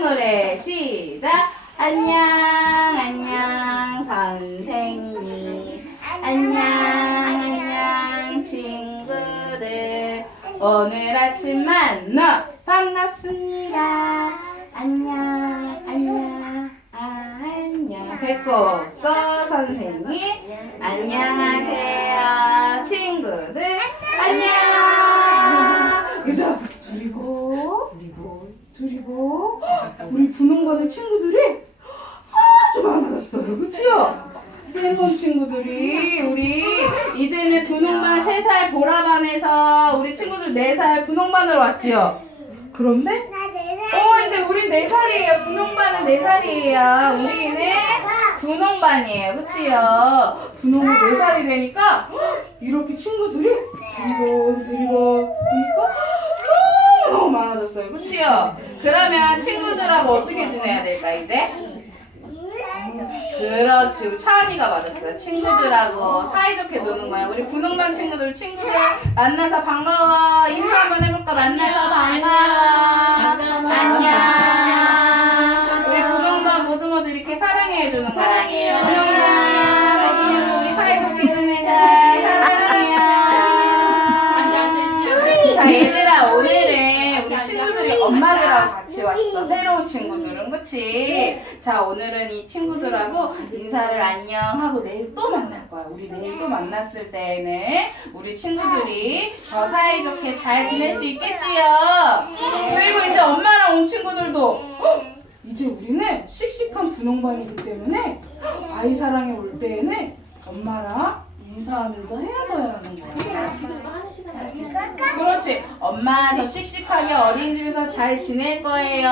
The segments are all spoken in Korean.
노래 시작. 안녕, 안녕, 선생님. 안녕, 안녕, 친구들. 오늘 아침 만나 반갑습니다. 안녕, 안녕, 안녕. 배꼽소 선생님. 안녕하세요, 보. 둘이 보. 우리 분홍반의 친구들이 아주 많아졌어요. 그치요? 세번 친구들이 우리 이제는 분홍반 3살 보라반에서 우리 친구들 4살 분홍반으로 왔지요? 그런데 어 이제 우리 4살이에요. 분홍반은 4살이에요. 우리는 분홍반이에요. 그치요? 분홍이 4살이 되니까 이렇게 친구들이 드리번 드리번 많아졌어요. 그치요? 그러면 친구들하고 어떻게 지내야 될까 이제? 그렇지 차은이가 맞았어요 친구들하고 사이좋게 노는 거야 우리 분홍반 친구들 친구들 만나서 반가워 인사 한번 해볼까 만나서 반가워 친구들이 엄마들하고 같이 왔어. 새로운 친구들은 그치? 자 오늘은 이 친구들하고 인사를 안녕 하고 내일 또 만날 거야. 우리 내일 또 만났을 때에는 우리 친구들이 더 사이좋게 잘 지낼 수 있겠지요? 그리고 이제 엄마랑 온 친구들도 어? 이제 우리는 씩씩한 분홍반이기 때문에 아이 사랑에 올 때에는 엄마랑 인사하면서 헤어져야 하는 거야 그렇지. 엄마 저 씩씩하게 어린이집에서 잘 지낼 거예요.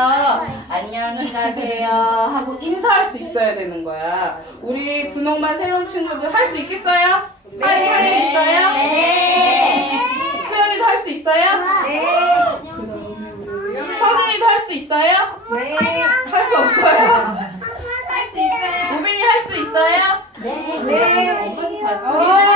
안녕히 가세요. 하고 인사할 수 있어야 되는 거야. 우리 분홍반 새로운 친구들 할 수 있겠어요? 하이 할수 있어요? 네. 수연이도 할 수 있어요? 우리 서진이도 할 수 있어요? 할 哎，我们，